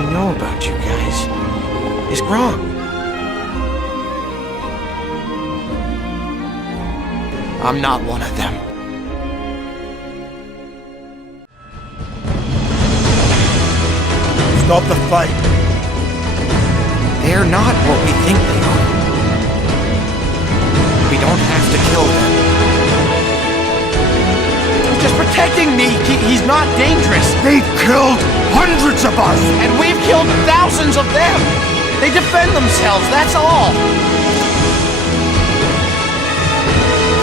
we know about you guys is wrong. I'm not one of them. Stop the fight. They're not what we think they are. We don't have to kill them. He's just protecting me. He's not dangerous. They've killed hundreds of us! And we've killed thousands of them. They defend themselves, that's all.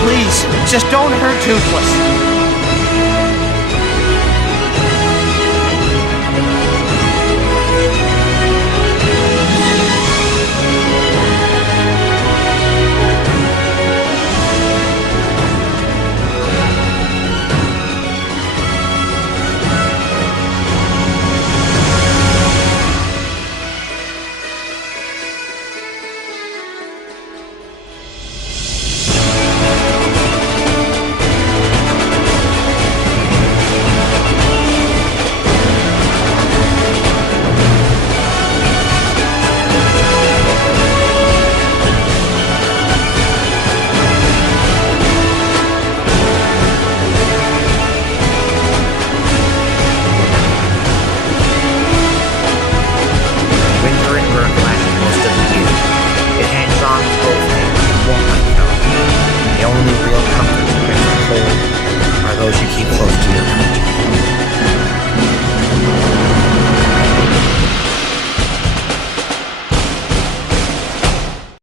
Please, just don't hurt Toothless.